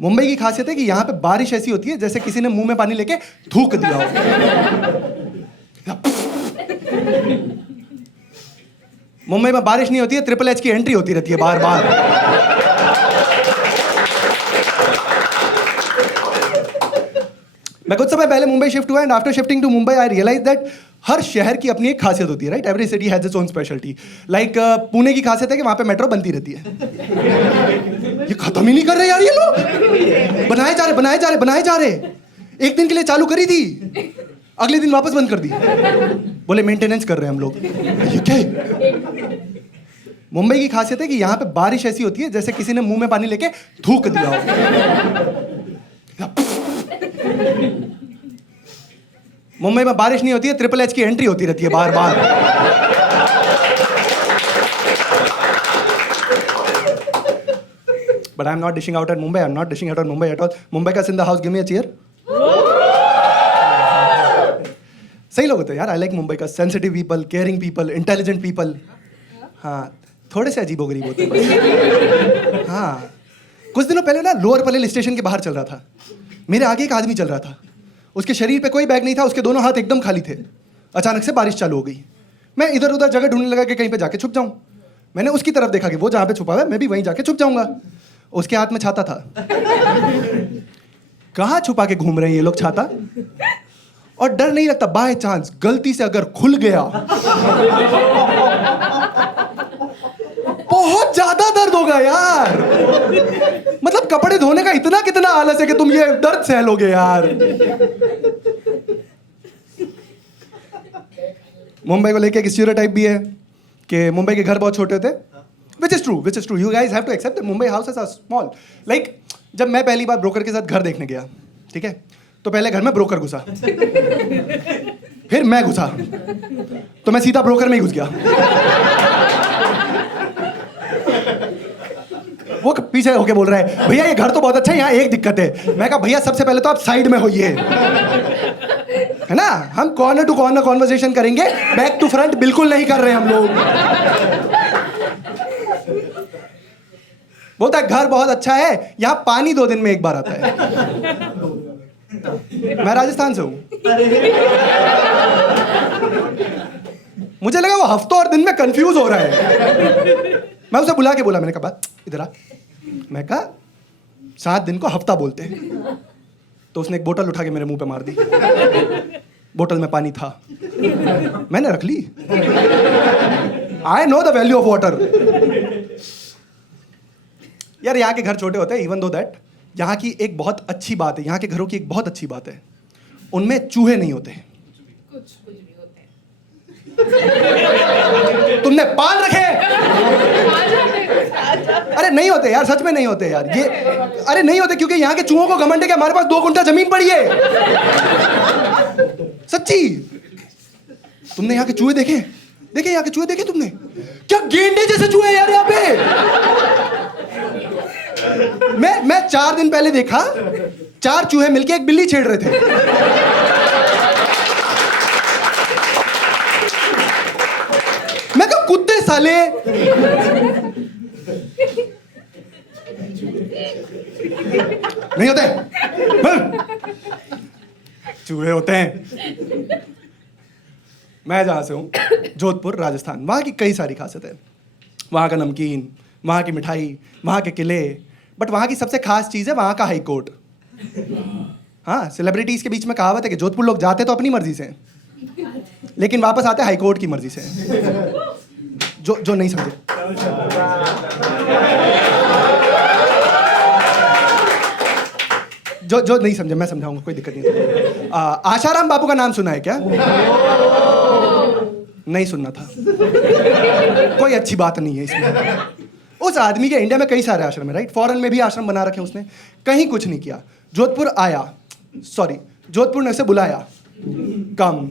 मुंबई की खासियत है कि यहाँ पे बारिश ऐसी होती है जैसे किसी ने मुंह में पानी लेके थूक दिया हो। मुंबई में बारिश नहीं होती है, ट्रिपल एच की एंट्री होती रहती है बार बार। मैं कुछ समय पहले मुंबई शिफ्ट हुआ and after shifting to Mumbai I realise that हर शहर की अपनी एक खासियत होती है, right? Every city has its own speciality. Like Pune की खासियत है कि वहां पे मेट्रो बनती रहती है। ये खत्म ही नहीं कर रहे यार ये लोग, बनाए जा रहे। एक दिन के लिए चालू करी थी, अगले दिन वापस बंद कर दी, बोले मेंटेनेंस कर रहे हैं हम लोग। ये क्या है? मुंबई की खासियत है कि यहाँ पे बारिश ऐसी होती है जैसे किसी ने मुंह में पानी लेके थूक दिया हो। मुंबई में बारिश नहीं होती है, ट्रिपल एच की एंट्री होती रहती है बार बार। But I am not dishing out at Mumbai, I am not dishing out at Mumbai at all. Mumbai का in the house, give me a cheer. सही लोग होते हैं यार, आई लाइक मुंबई का। Sensitive people, caring people, intelligent people. हाँ, थोड़े से अजीबोगरीब होते हैं बस। हाँ, कुछ दिनों पहले ना लोअर परेल स्टेशन के बाहर चल रहा था। मेरे आगे एक आदमी चल रहा था, उसके शरीर पे कोई बैग नहीं था, उसके दोनों हाथ एकदम खाली थे। अचानक से बारिश चालू हो गई। मैं इधर उधर जगह ढूंढने लगा कि कहीं पे जाके छुप जाऊं। मैंने उसकी तरफ देखा कि वो जहां पे छुपा हुआ है, मैं भी वहीं जाके छुप जाऊंगा। उसके हाथ में छाता था। कहाँ छुपा के घूम रहे हैं ये लोग छाता? और डर नहीं लगता बाय चांस गलती से अगर खुल गया, बहुत ज्यादा दर्द होगा यार। मतलब कपड़े धोने का इतना कितना आलस है कि तुम ये दर्द सह लोगे यार। मुंबई को लेके एक स्टीरियोटाइप भी है कि मुंबई के घर बहुत छोटे होते हैं, which is true. You guys have to accept that Mumbai houses are small. Like जब मैं पहली बार ब्रोकर के साथ घर देखने गया, ठीक है, तो पहले घर में ब्रोकर घुसा, फिर मैं घुसा, तो मैं सीधा ब्रोकर में ही घुस गया। वो पीछे होके बोल रहा है, भैया ये घर तो बहुत अच्छा है, यहाँ एक दिक्कत है। मैं कहा भैया सबसे पहले तो आप साइड में होइए, है ना? हम कॉर्नर टू कॉर्नर कॉन्वर्सेशन करेंगे, बैक टू फ्रंट बिल्कुल नहीं कर रहे हम लोग। बोलता है घर बहुत अच्छा है, यहाँ पानी 2 दिन में एक बार आता है। मैं राजस्थान से हूं। मुझे लगा वो हफ्तों और दिन में कंफ्यूज हो रहा है। मैं उसे बुला के बोला, मैंने कहा इधर आ। मैं कहा 7 दिन को हफ्ता बोलते हैं। तो उसने एक बोतल उठा के मेरे मुंह पे मार दी। बोतल में पानी था, मैंने रख ली। I know the value of water. यार यहाँ के घर छोटे होते हैं, इवन दो दैट यहाँ की एक बहुत अच्छी बात है, यहाँ के घरों की एक बहुत अच्छी बात है, उनमें चूहे नहीं होते। कुछ भी होते हैं। तुमने पाल रखे? अरे नहीं होते यार, सच में नहीं होते यार ये। अरे नहीं होते क्योंकि यहाँ के चूहों को घमंड है कि हमारे पास 2 गुंठा जमीन पड़ी है। सच्ची। तुमने यहाँ के चूहे देखे? यहाँ के चूहे देखे तुमने? क्या गेंडे जैसे चूहे यार यहाँ पे। मैं 4 दिन पहले देखा, 4 चूहे मिलके एक बिल्ली छेड़ रहे थे। मैं कहा कुत्ते साले। नहीं होते, चूहे होते हैं। मैं जहां से हूं, जोधपुर राजस्थान, वहां की कई सारी खासियत है। वहां का नमकीन, वहां की मिठाई, वहां के किले, बट वहां की सबसे खास चीज है वहां का हाई कोर्ट। हाँ, सेलिब्रिटीज के बीच में कहावत है कि जोधपुर लोग जाते तो अपनी मर्जी से, लेकिन वापस आते हाई कोर्ट की मर्जी से। जो नहीं समझे, जो नहीं समझे मैं समझाऊंगा, कोई दिक्कत नहीं। आशाराम बापू का नाम सुना है क्या? नहीं सुनना था, कोई अच्छी बात नहीं है इसमें। उस आदमी के इंडिया में कई सारे आश्रम है, राइट? फॉरेन में भी आश्रम बना रखे उसने, कहीं कुछ नहीं किया। जोधपुर आया, सॉरी जोधपुर ने उसे बुलाया, कम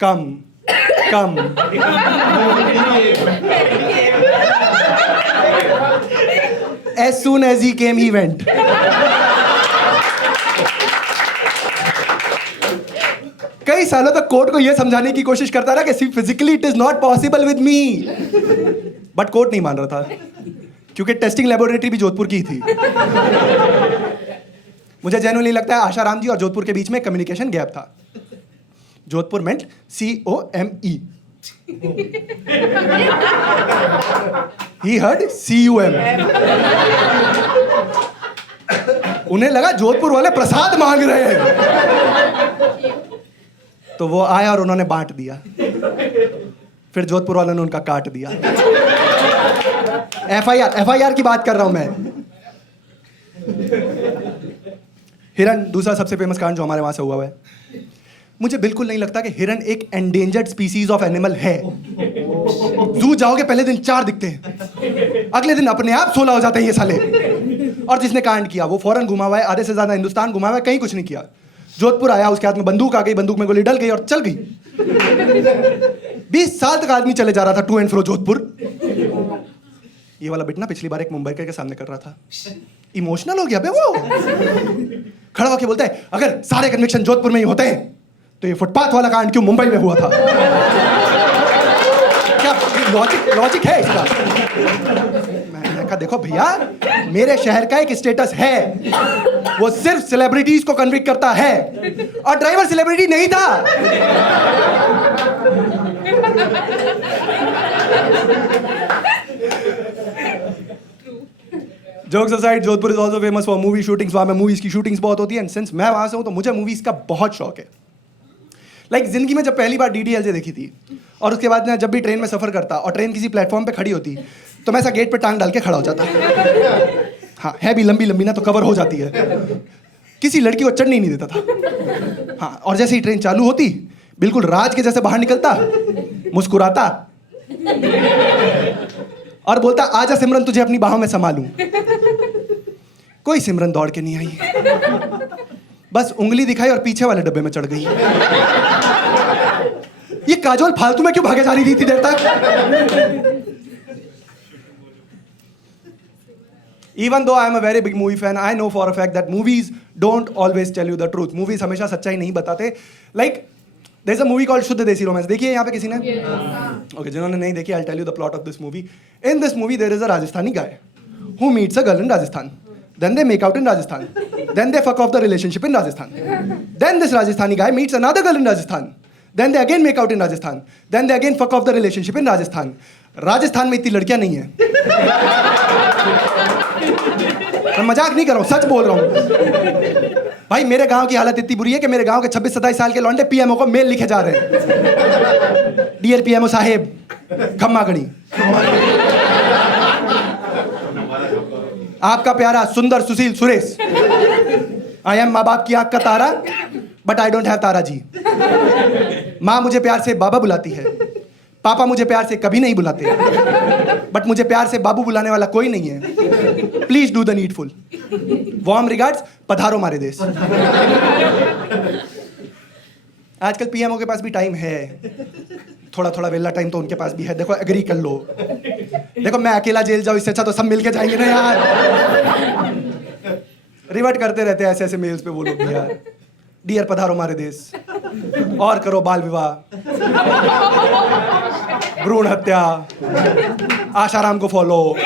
कम कम। As soon as he came, he went. कई सालों तक कोर्ट को यह समझाने की कोशिश करता रहा कि physically it is not possible with me, but court नहीं मान रहा था क्योंकि टेस्टिंग लेबोरेटरी भी जोधपुर की थी। मुझे जेन्युइनली लगता है आशाराम जी और जोधपुर के बीच में कम्युनिकेशन गैप था. जोधपुर मेंट COME. He heard CUM. उन्हें लगा जोधपुर वाले प्रसाद मांग रहे हैं, तो वो आया और उन्होंने बांट दिया. फिर जोधपुर वालों ने उनका काट दिया. FIR की बात कर रहा हूं मैं. हिरन दूसरा सबसे फेमस कांड जो हमारे वहां से हुआ है. मुझे बिल्कुल नहीं लगता कि हिरन एक एंडेंजर्ड स्पीसीज ऑफ एनिमल है. जू जाओगे पहले दिन 4 दिखते हैं, अगले दिन अपने आप 16 हो जाते हैं ये साले. और जिसने कांड किया वो फौरन घुमा हुआ है, आधे से ज्यादा हिंदुस्तान घुमा हुआ है, कहीं कुछ नहीं किया. जोधपुर आया, उसके हाथ में बंदूक आ गई, बंदूक में गोली डल गई और चल गई. 20 साल तक आदमी चले जा रहा था टू एंड फ्रो जोधपुर. ये वाला बिट ना पिछली बार एक मुंबई के सामने कर रहा था. इमोशनल हो गया बे वो. खड़ा होके बोलता है अगर सारे कन्विक्शन जोधपुर में ही होते हैं तो ये फुटपाथ वाला कांड क्यों मुंबई में हुआ था. क्या लॉजिक है इसका. मैंने कहा देखो भैया, मेरे शहर का एक स्टेटस है, वो सिर्फ सेलिब्रिटीज को कन्विक्ट करता है, और ड्राइवर सेलिब्रिटी नहीं था. Jokes aside, Jodhpur is also famous for movie shootings. वहां में मूवीज की शूटिंग्स बहुत होती है, एंड सिंस मैं वहां से हूं तो मुझे मूवीज का बहुत शौक है. लाइक जिंदगी में जब पहली बार DDLJ देखी थी, और उसके बाद मैं जब भी ट्रेन में सफर करता और ट्रेन किसी प्लेटफॉर्म पे खड़ी होती, तो मैं ऐसा गेट पे टांग डाल के खड़ा हो जाता. हाँ, है भी लंबी लंबी ना, तो कवर हो जाती है. किसी लड़की को चढ़ने ही नहीं देता था. हाँ, और जैसे ही ट्रेन चालू होती, बिल्कुल राज के जैसे बाहर निकलता, मुस्कुराता और बोलता आजा सिमरन तुझे अपनी बाहों में संभालूं. कोई सिमरन दौड़ के नहीं आई, बस उंगली दिखाई और पीछे वाले डब्बे में चढ़ गई. ये काजोल फालतू में क्यों भागे जा रही थी इतनी देर तक. Even though I am a very big movie fan, I know for a fact that movies don't always tell you the truth. Movies हमेशा सच्चाई नहीं बताते. Like there's a movie called शुद्ध देसी रोमांस. देखिए यहाँ पे किसी ने? Okay, जिन्होंने नहीं देखी, I'll tell you the plot of this movie. In this movie there is a Rajasthani guy who meets a girl in Rajasthan. Then they make out in Rajasthan. Then they fuck off the relationship in Rajasthan. Then this Rajasthani guy meets another girl in Rajasthan. Then they again make out in Rajasthan. Then they again fuck off the relationship in Rajasthan. Rajasthan में इतनी लड़कियां नहीं हैं. मैं मजाक नहीं कर रहा हूँ, सच बोल रहा हूँ. भाई मेरे गांव की हालत इतनी बुरी है कि मेरे गांव के 26-27 साल के लौंडे PMO को मेल लिखे जा रहे हैं. डियर PMO साहेब, खम्मा गणी, आपका प्यारा सुंदर सुशील सुरेश. आई एम माँ बाप की आंख का तारा, बट आई डोंट हैव तारा जी. माँ मुझे प्यार से बाबा बुलाती है, पापा मुझे प्यार से कभी नहीं बुलाते, बट मुझे प्यार से बाबू बुलाने वाला कोई नहीं है. Please do the needful. Warm regards, पधारो मारे देश. आजकल PMO के पास भी टाइम है, थोड़ा थोड़ा वेला टाइम तो उनके पास भी है. देखो एग्री कर लो. देखो मैं अकेला जेल जाऊं, इससे अच्छा तो सब मिलके जाएंगे ना यार. रिवर्ट करते रहते हैं ऐसे ऐसे मेल्स पे वो लोग भी यार. डियर पधारो मारे देश, और करो बाल विवाह, भ्रूण हत्या, आशाराम को फॉलो,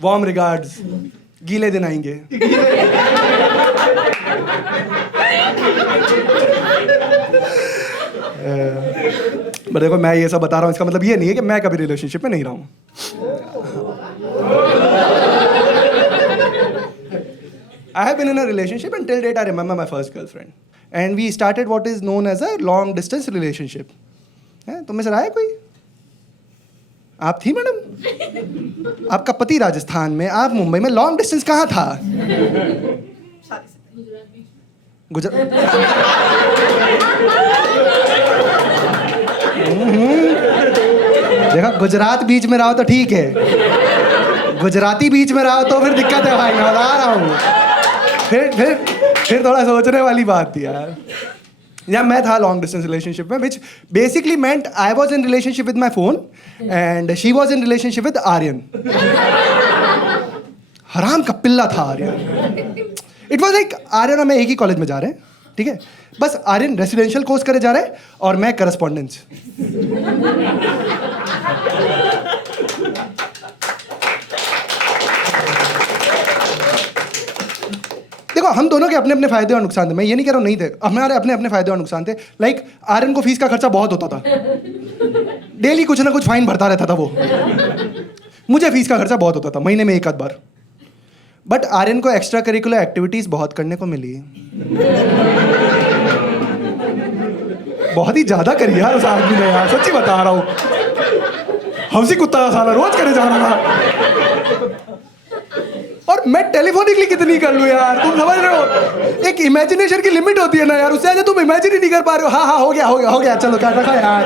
वार्म रिगार्ड्स, गीले दिन आएंगे. बट देखो मैं ये सब बता रहा हूँ, इसका मतलब ये नहीं है कि मैं कभी रिलेशनशिप में नहीं रहा हूँ. I have been in a relationship and till date I remember my first girlfriend. And we started what is known as a long distance relationship. है तुम में से रहा है कोई? आप थी मैडम? आपका पति राजस्थान में, आप मुंबई में, लॉन्ग डिस्टेंस कहाँ था? गुजरात. देखो गुजरात बीच में रहो तो ठीक है, गुजराती बीच में रहो तो फिर दिक्कत है भाई. मैं बता रहा हूँ. फिर थोड़ा सोचने वाली बात थी यार. या मैं था लॉन्ग डिस्टेंस रिलेशनशिप में, which basically meant I was in relationship with my phone and she was in relationship with Aryan. हराम का पिल्ला था Aryan. It was like Aryan और मैं एक ही कॉलेज में जा रहे हैं, ठीक है, बस आर्यन रेसिडेंशियल कोर्स करे जा रहे हैं और मैं करस्पॉन्डेंस. हम दोनों के अपने अपने फायदे और नुकसान थे, मैं ये नहीं कह रहा हूँ नहीं थे, हमारे अपने अपने फायदे और नुकसान थे। लाइक आर्यन को फीस का खर्चा बहुत होता था, डेली कुछ ना कुछ फाइन भरता रहता था वो। मुझे फीस का खर्चा बहुत होता था, महीने में एक आध बार। बट आर्यन को एक्स्ट्रा करिकुलर एक्टिविटीज बहुत करने को मिली, बहुत ही ज्यादा करी यार उस आदमी ने यार, सच्ची बता रहा हूँ। हंसी कुत्ता था साला, रोज करे जा रहा था। और मैं टेलीफोनिकली कितनी कर लूँ यार, तुम समझ रहे हो? एक इमेजिनेशन की लिमिट होती है ना यार, उससे आगे तुम इमेजिन ही नहीं कर पा रहे हो। हाँ हाँ हो गया हो गया हो गया, चलो क्या रखा यार।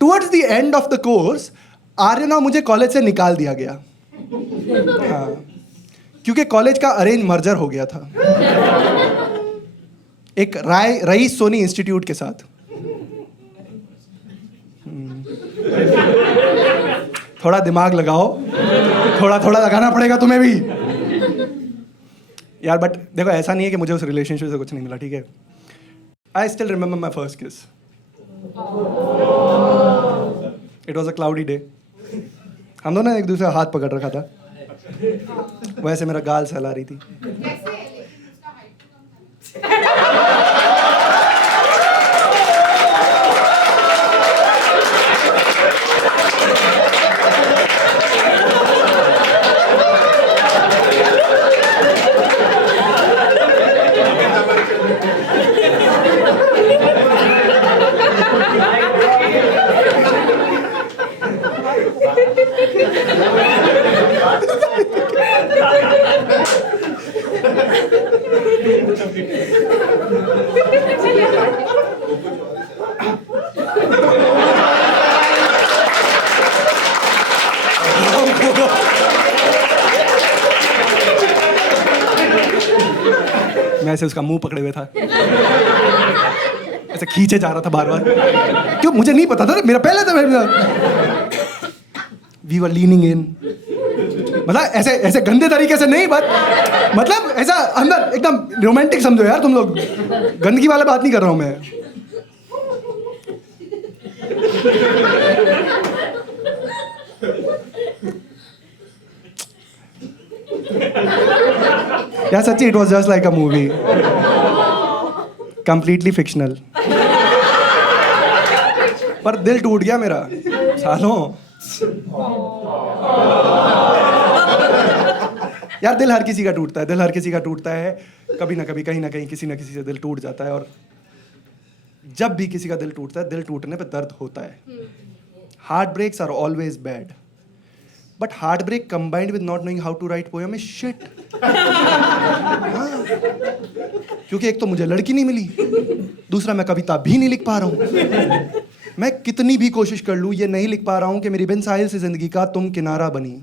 Towards the end of the course Aryan और मुझे कॉलेज से निकाल दिया गया। हाँ, क्योंकि कॉलेज का अरेंज मर्जर हो गया था एक रईस सोनी इंस्टीट्यूट के साथ। थोड़ा दिमाग लगाओ, थोड़ा थोड़ा लगाना पड़ेगा तुम्हें भी यार। बट देखो ऐसा नहीं है कि मुझे उस रिलेशनशिप से कुछ नहीं मिला, ठीक है। I still remember my first kiss. It was a cloudy day. हम दोनों ने एक दूसरे का हाथ पकड़ रखा था, वैसे मेरा गाल सहला रही थी। मैं ऐसे उसका मुंह पकड़े हुए था, ऐसे खींचे जा रहा था बार बार। क्यों, मुझे नहीं पता था, मेरा पहला था। वी वर लीनिंग इन, मतलब ऐसे ऐसे गंदे तरीके से नहीं, बट मतलब ऐसा अंदर एकदम रोमांटिक समझो यार तुम लोग, गंदगी वाला बात नहीं कर रहा हूं मैं। यार सच्ची, it was just like a movie, completely fictional. पर दिल टूट गया मेरा सालों। यार दिल हर किसी का टूटता है, दिल हर किसी का टूटता है, कभी ना कभी कहीं ना कहीं किसी ना किसी से दिल टूट जाता है। और जब भी किसी का दिल टूटता है, दिल टूटने पे दर्द होता है। Heart breaks are always bad, but heart break combined with not knowing how to write poem is shit. क्योंकि एक तो मुझे लड़की नहीं मिली, दूसरा मैं कविता भी नहीं लिख पा रहा हूं। मैं कितनी भी कोशिश कर लूं, ये नहीं लिख पा रहा हूं कि मेरी बिन साहिल से जिंदगी का तुम किनारा बनी।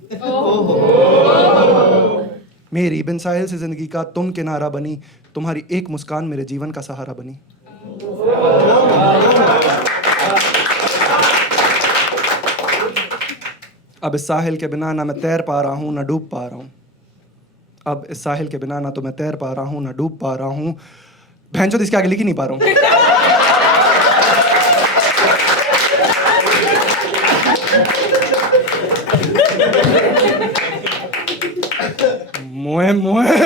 मेरी बिन साहिल से जिंदगी का तुम किनारा बनी, तुम्हारी एक मुस्कान मेरे जीवन का सहारा बनी। अब इस साहिल के बिना ना मैं तैर पा रहा हूं ना डूब पा रहा हूं। अब इस साहिल के बिना ना तो मैं तैर पा रहा हूं ना डूब पा रहा हूं। भैंचोद इसके आगे लिख ही नहीं पा रहा हूं। मोए मोए